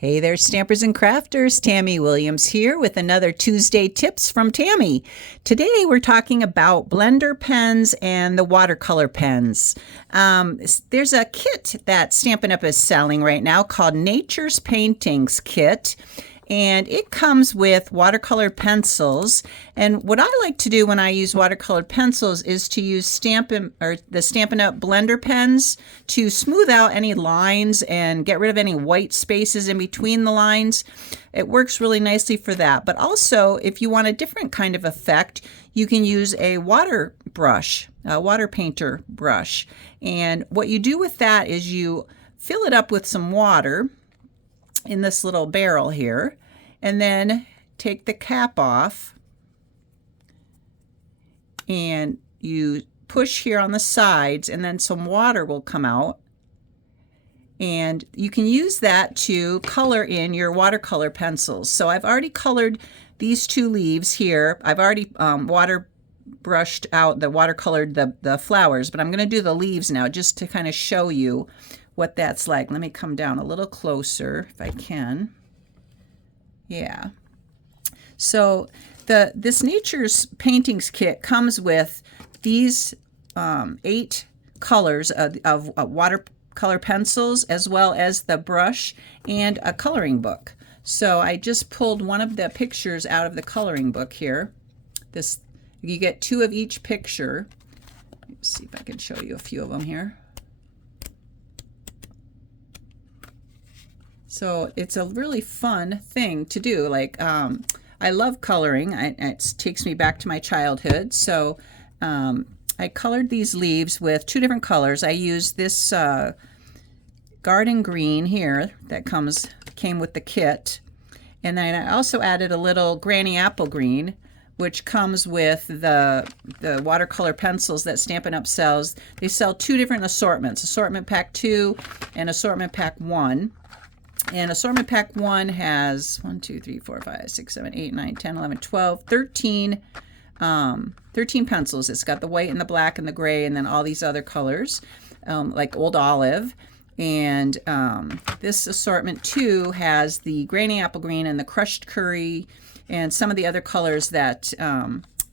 Hey there, Stampers and Crafters. Tammy Williams here with another Tuesday Tips from Tammy. Today we're talking about blender pens and the watercolor pens. There's a kit that Stampin' Up! Is selling right now called Nature's Paintings Kit. And it comes with watercolor pencils. And what I like to do when I use watercolor pencils is to use the Stampin' Up! Blender pens to smooth out any lines and get rid of any white spaces in between the lines. It works really nicely for that. But also, if you want a different kind of effect, you can use a water brush, a water painter brush. And what you do with that is you fill it up with some water in this little barrel here, and then take the cap off, and you push here on the sides, and then some water will come out, and you can use that to color in your watercolor pencils. So I've already colored these two leaves here. I've already watercolored the flowers, but I'm going to do the leaves now just to kind of show you what that's like. Let me come down a little closer if I can. Yeah. So this Nature's Paintings Kit comes with these 8 colors of watercolor pencils, as well as the brush and a coloring book. So I just pulled one of the pictures out of the coloring book here. You get 2 of each picture. Let's see if I can show you a few of them here. So it's a really fun thing to do. Like, I love coloring. It takes me back to my childhood. So I colored these leaves with 2 different colors. I used this garden green here that came with the kit. And then I also added a little granny apple green, which comes with the watercolor pencils that Stampin' Up! Sells. They sell 2 different assortments, Assortment Pack 2 and Assortment Pack 1. And Assortment Pack 1 has 1, 2, 3, 4, 5, 6, 7, 8, 9, 10, 11, 12, 13 pencils. It's got the white and the black and the gray and then all these other colors, like Old Olive. And this Assortment 2 has the granny apple green and the crushed curry and some of the other colors that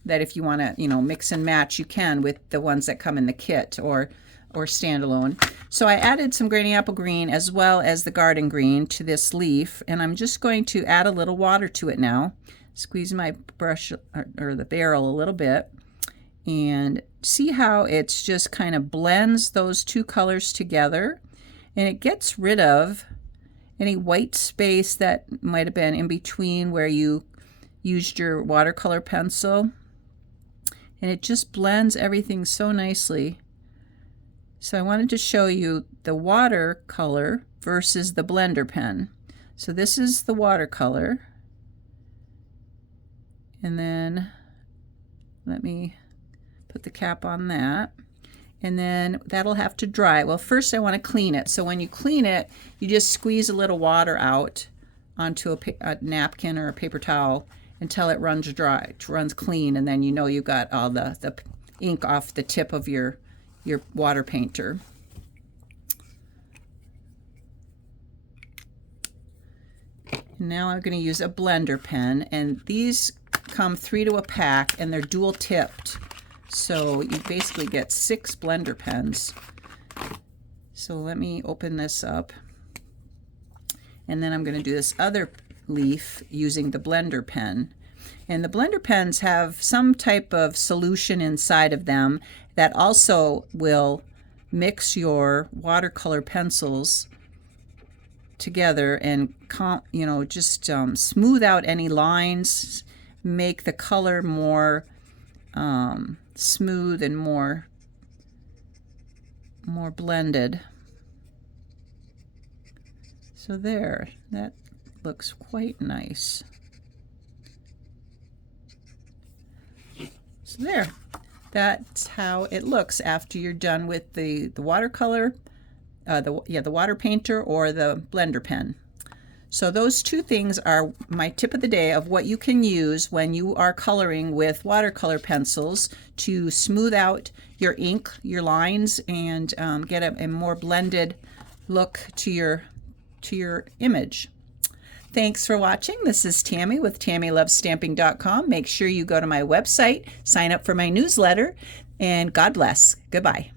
if you want to, mix and match, you can with the ones that come in the kit or standalone. So I added some granny apple green as well as the garden green to this leaf, and I'm just going to add a little water to it now. Squeeze my brush or the barrel a little bit and see how it's just kind of blends those 2 colors together, and it gets rid of any white space that might have been in between where you used your watercolor pencil, and it just blends everything so nicely. So I wanted to show you the watercolor versus the blender pen. So this is the watercolor. And then let me put the cap on that. And then that'll have to dry. Well, first I want to clean it. So when you clean it, you just squeeze a little water out onto a napkin or a paper towel until it runs dry, it runs clean, and then you got all the ink off the tip of your water painter. Now I'm going to use a blender pen, and these come 3 to a pack, and they're dual tipped. So you basically get 6 blender pens. So let me open this up, and then I'm going to do this other leaf using the blender pen. And the blender pens have some type of solution inside of them that also will mix your watercolor pencils together and just smooth out any lines, make the color more smooth and more blended. So there, that looks quite nice. So there, that's how it looks after you're done with the watercolor, the water painter or the blender pen. So those 2 things are my tip of the day of what you can use when you are coloring with watercolor pencils to smooth out your ink, your lines, and get a more blended look to your image. Thanks for watching. This is Tammy with TammyLovesStamping.com. Make sure you go to my website, sign up for my newsletter, and God bless. Goodbye.